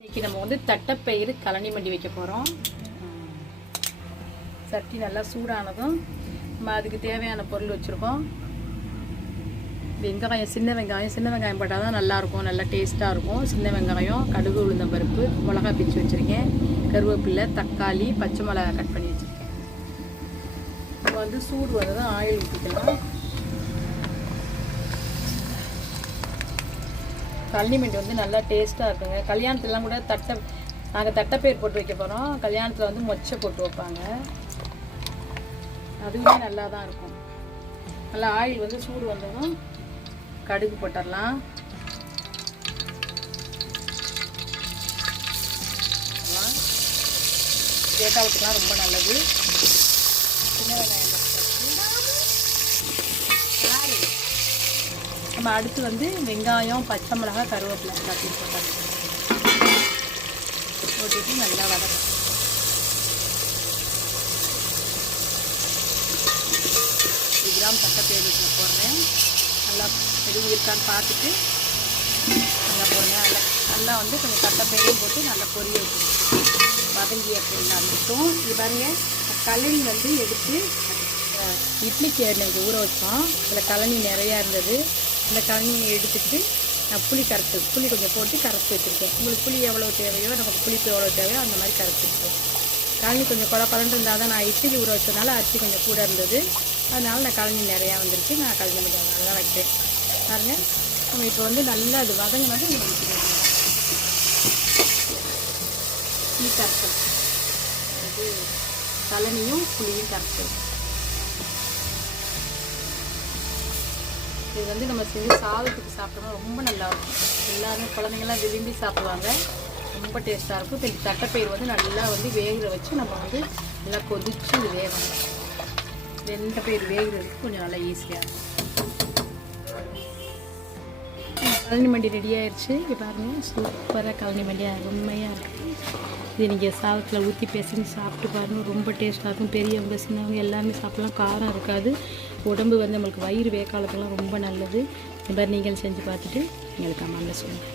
இன்னைக்கு நம்ம வந்து தட்டைப்பயிறு கழனி மண்டி வைக்க போகிறோம். சட்டி நல்லா சூடானதும் நம்ம அதுக்கு தேவையான பொருள் வச்சுருக்கோம். வெங்காயம், சின்ன வெங்காயம் போட்டால் தான் நல்லாயிருக்கும், நல்லா டேஸ்ட்டாக இருக்கும். சின்ன வெங்காயம், கடுகு, உளுந்தம் பருப்பு, மிளகா பிச்சு வச்சுருக்கேன், கருவேப்பிலை, தக்காளி, பச்சை மிளகா கட் பண்ணி வச்சுருக்கேன். நம்ம வந்து சூடு வந்ததும் ஆயில் ஊற்றிக்கலாம். கழனி மண்டி வந்து நல்லா டேஸ்ட்டாக இருக்குங்க. கல்யாணத்துலலாம் கூட நாங்கள் தட்டைப்பயிர் போட்டு வைக்க போகிறோம். கல்யாணத்தில் வந்து மொச்சை போட்டு வைப்பாங்க, அதுவுமே நல்லா தான் இருக்கும். நல்லா ஆயில் வந்து சூடு வந்ததும் கடுகு போட்டுடலாம். தேங்காய் ஊற்றிக்கலாம், ரொம்ப நல்லது. சின்ன வெங்காயம் நம்ம அடுத்து வந்து வெங்காயம், பச்சை மிளகா, கருவேப்பிலை எல்லாத்தையும் போட்டுட்டு நல்லா வதக்கும். 1 கிராம் தட்டைப்பயிறு போடுறேன். நல்லா எதுவும் இருக்கான்னு பார்த்துட்டு நல்லா போடுங்க. நல்லா வந்து கொஞ்சம் தட்டைப்பயிரையும் போட்டு நல்லா பொரிய வச்சு வதங்கி அப்படின்னா மட்டும். இது பாருங்க, கழனி வந்து எடுத்து இட்லிக்கு இன்னைக்கு ஊற வச்சோம். இதில் கழனி நிறையா இருந்தது. இந்த கழனியை எடுத்துக்கிட்டு நான் புளி கொஞ்சம் போட்டு கரைச்சி வச்சுருக்கேன். உங்களுக்கு புளி எவ்வளோ தேவையோ, நமக்கு புளிப்பு எவ்வளோ தேவையோ அந்த மாதிரி கரைச்சி வச்சுருக்கேன். கழனி கொஞ்சம் குழப்பலன்னு இருந்தால் தான், நான் இட்லி ஊற வச்சதுனால அரிசி கொஞ்சம் கூட இருந்தது, அதனால் நான் கழனி நிறையா வந்துருச்சு. நான் கழனி கொஞ்சம் நல்லா வைக்கிறேன் பாருங்க. நம்ம இப்போ வந்து நல்லா அது வதங்கினது புளி கரைச்சல், அது கழனியும் புளியும் கரைச்சல். இது வந்து நம்ம செஞ்சு சாதத்துக்கு சாப்பிட்டோம்னா ரொம்ப நல்லாயிருக்கும். எல்லாருமே குழந்தைங்கள்லாம் விரும்பி சாப்பிடுவாங்க, ரொம்ப டேஸ்ட்டாக இருக்கும். இப்போ தட்டைப்பயிர் வந்து நல்லா வந்து வேகிற வச்சு நம்ம வந்து நல்லா கொதிச்சு இது வேகணும். தட்டைப்பயிர் வேகிறதுக்கு கொஞ்சம் நல்லா ஈஸியாக இருக்கும். கழனி மண்டி ரெடி ஆயிடுச்சு. இப்போ பாருங்கள், சூப்பராக கழனி மண்டியாக உண்மையாக இருக்குது. இது நீங்கள் சாதத்தில் ஊற்றி பேசின்னு சாப்பிட்டு பாருங்கள், ரொம்ப டேஸ்ட்டாக இருக்கும். பெரியவங்க சின்னவங்க எல்லாமே சாப்பிட்லாம், காரம் இருக்காது. உடம்பு வந்து நம்மளுக்கு வயிறு வேக்காலத்துலாம் ரொம்ப நல்லது. இந்த மாதிரி நீங்கள் செஞ்சு பார்த்துட்டு எங்களுக்கு கமெண்ட்ல சொல்லுங்கள்.